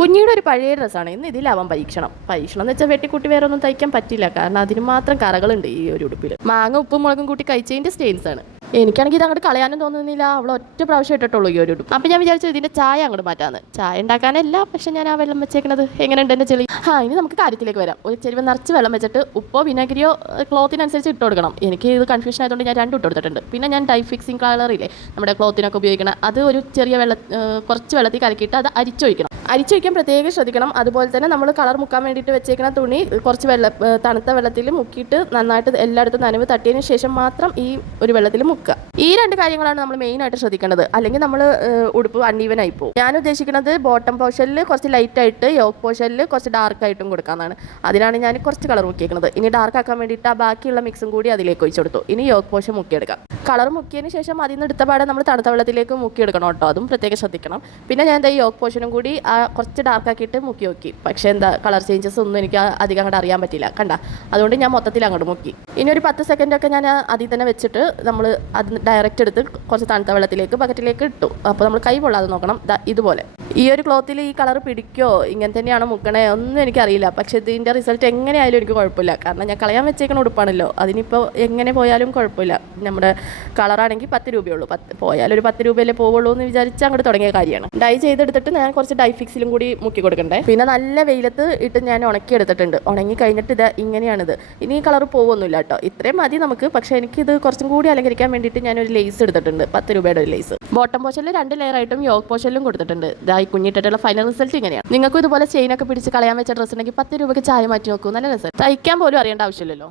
കുഞ്ഞിയുടെ ഒരു പഴയ ഡ്രസ്സാണ്. ഇന്ന് ഇതിലാവാൻ പരീക്ഷണം എന്ന് വെച്ചാൽ വെട്ടിക്കൂട്ടി വേറെ ഒന്നും തയ്ക്കാൻ പറ്റില്ല, കാരണം അതിന് മാത്രം കറകളുണ്ട് ഈ ഒരു ഉടുപ്പിൽ. മാങ്ങ ഉപ്പും മുളകും കൂട്ടി കഴിച്ചതിൻ്റെ സ്റ്റെയിൻസ് ആണ്. എനിക്കാണെങ്കിൽ ഇത് അങ്ങോട്ട് കളയാനും തോന്നുന്നില്ല. അവൾ ഒറ്റ പ്രാവശ്യം ഇട്ടിട്ടുള്ളൂ ഈ ഒരു ഉടുപ്പ്. അപ്പം ഞാൻ വിചാരിച്ചു ഇതിൻ്റെ ചായ അങ്ങോട്ട് മാറ്റാന്ന്. ചായ ഉണ്ടാക്കാനല്ല, പക്ഷെ ഞാൻ ആ വെള്ളം വെച്ചേക്കുന്നത് എങ്ങനെയുണ്ട് എൻ്റെ ചെളി. ഇനി നമുക്ക് കാര്യത്തിലേക്ക് വരാം. ഒരു ചെരുവ് നിറച്ച് വെള്ളം വെച്ചിട്ട് ഉപ്പോ വിനാഗിരിയോ ക്ലോത്തിനനുസരിച്ച് ഇട്ട് കൊടുക്കണം. എനിക്ക് ഇത് കൺഫ്യൂഷൻ ആയതുകൊണ്ട് ഞാൻ രണ്ടും ഇട്ട് കൊടുത്തിട്ടുണ്ട്. പിന്നെ ഞാൻ ഡൈ ഫിക്സിങ് കളറില്ലേ നമ്മുടെ ക്ലോത്തിനൊക്കെ ഉപയോഗിക്കണം, അത് ഒരു ചെറിയ കുറച്ച് വെള്ളത്തിൽ കലക്കിയിട്ട് അത് അരിച്ചൊഴിക്കാൻ പ്രത്യേകം ശ്രദ്ധിക്കണം. അതുപോലെ തന്നെ നമ്മൾ കളർ മുക്കാൻ വേണ്ടിയിട്ട് വെച്ചേക്കുന്ന തുണി കുറച്ച് തണുത്ത വെള്ളത്തിൽ മുക്കിയിട്ട് നന്നായിട്ട് എല്ലായിടത്തും നനവ് തട്ടിയതിന് ശേഷം മാത്രം ഈ ഒരു വെള്ളത്തിൽ മുക്കുക. ഈ രണ്ട് കാര്യങ്ങളാണ് നമ്മൾ മെയിനായിട്ട് ശ്രദ്ധിക്കേണ്ടത്, അല്ലെങ്കിൽ നമ്മൾ ഉടുപ്പ് അൺഈവൻ ആയി പോകും. ഞാൻ ഉദ്ദേശിക്കുന്നത് ബോട്ടം പോർഷനിൽ കുറച്ച് ലൈറ്റായിട്ട് യോക്ക് പോർഷനിൽ കുറച്ച് ഡാർക്കായിട്ടും കൊടുക്കാമെന്നാണ്. അതിനാണ് ഞാൻ കുറച്ച് കളർ മുക്കിയേക്കുന്നത്. ഇനി ഡാർക്ക് ആക്കാൻ വേണ്ടിയിട്ട് ആ ബാക്കിയുള്ള മിക്സും കൂടി അതിലേക്ക് ഒഴിച്ചു കൊടുത്തു. ഇനി യോക്ക് പോർഷൻ മുക്കിയെടുക്കാം. കളർ മുക്കിയതിന് ശേഷം അതിൽ നിന്ന് എടുത്ത പാടെ നമ്മൾ തണുത്ത വെള്ളത്തിലേക്ക് മുക്കിയെടുക്കണം കേട്ടോ, അതും പ്രത്യേകം ശ്രദ്ധിക്കണം. പിന്നെ ഞാൻ എന്താ യോക്ക് പോർഷനും കൂടി കുറച്ച് ഡാർക്കാക്കിയിട്ട് മുക്കി നോക്കി. പക്ഷേ എന്താ കളർ ചേഞ്ചസ് ഒന്നും എനിക്ക് അധികം അങ്ങോട്ട് അറിയാൻ പറ്റില്ല, കണ്ട. അതുകൊണ്ട് ഞാൻ മൊത്തത്തിൽ അങ്ങോട്ട് മുക്കി. ഇനി ഒരു 10 സെക്കൻഡൊക്കെ ഞാൻ അതിൽ തന്നെ വെച്ചിട്ട് നമ്മൾ അത് ഡയറക്റ്റ് എടുത്ത് കുറച്ച് തണുത്ത വെള്ളത്തിലേക്ക് ബക്കറ്റിലേക്ക് ഇട്ടു. അപ്പോൾ നമ്മൾ കൈ പൊള്ളാതെ നോക്കണം. ഇതുപോലെ ഈ ഒരു ക്ലോത്തിൽ ഈ കളർ പിടിക്കോ ഇങ്ങനെ തന്നെയാണോ മുക്കണേ ഒന്നും എനിക്കറിയില്ല. പക്ഷേ ഇതിൻ്റെ റിസൾട്ട് എങ്ങനെയായാലും എനിക്ക് കുഴപ്പമില്ല, കാരണം ഞാൻ കളയാൻ വെച്ചേക്കണ ഉടുപ്പാണല്ലോ. അതിനിപ്പോൾ എങ്ങനെ പോയാലും കുഴപ്പമില്ല. നമ്മുടെ കളറാണെങ്കിൽ 10 രൂപയുള്ളൂ, പോയാലും ഒരു 10 രൂപയല്ലേ പോവുള്ളൂ എന്ന് വിചാരിച്ച് അങ്ങോട്ട് തുടങ്ങിയ കാര്യമാണ്. ഡൈ ചെയ്തെടുത്തിട്ട് ഞാൻ കുറച്ച് ഡൈ ഫിക്സിലും കൂടി മുക്കി കൊടുക്കണ്ടേ. പിന്നെ നല്ല വെയിലത്ത് ഇട്ട് ഞാൻ ഉണക്കിയെടുത്തിട്ടുണ്ട്. ഉണങ്ങി കഴിഞ്ഞിട്ട് ഇത് ഇങ്ങനെയാണിത്. ഇനി ഈ കളർ പോകുന്നില്ല കേട്ടോ, ഇത്രയും മതി നമുക്ക്. പക്ഷേ എനിക്കിത് കുറച്ചും കൂടി അലങ്കരിക്കാൻ വേണ്ടിയിട്ട് ഞാനൊരു ലേസ് എടുത്തിട്ടുണ്ട്, 10 രൂപയുടെ ഒരു ലേസ്. ബോട്ടം പോർഷനിൽ 2 ലെയറായിട്ടും യോക്ക് പോർഷനിലും കൊടുത്തിട്ടുണ്ട്. ഇതായി കുഞ്ഞിട്ടുള്ള ഫൈനൽ റിസൾട്ട് ഇങ്ങനെയാണ്. നിങ്ങൾക്കും ഇതുപോലെ ചെയിനൊക്കെ പിടിച്ച് കളയാൻ വെച്ച ഡ്രസ്സ് ഉണ്ടെങ്കിൽ 10 രൂപയ്ക്ക് ചായ മാറ്റി നോക്കൂ, നല്ല രസം. തയ്ക്കാൻ പോലും അറിയേണ്ട ആവശ്യമില്ലല്ലോ.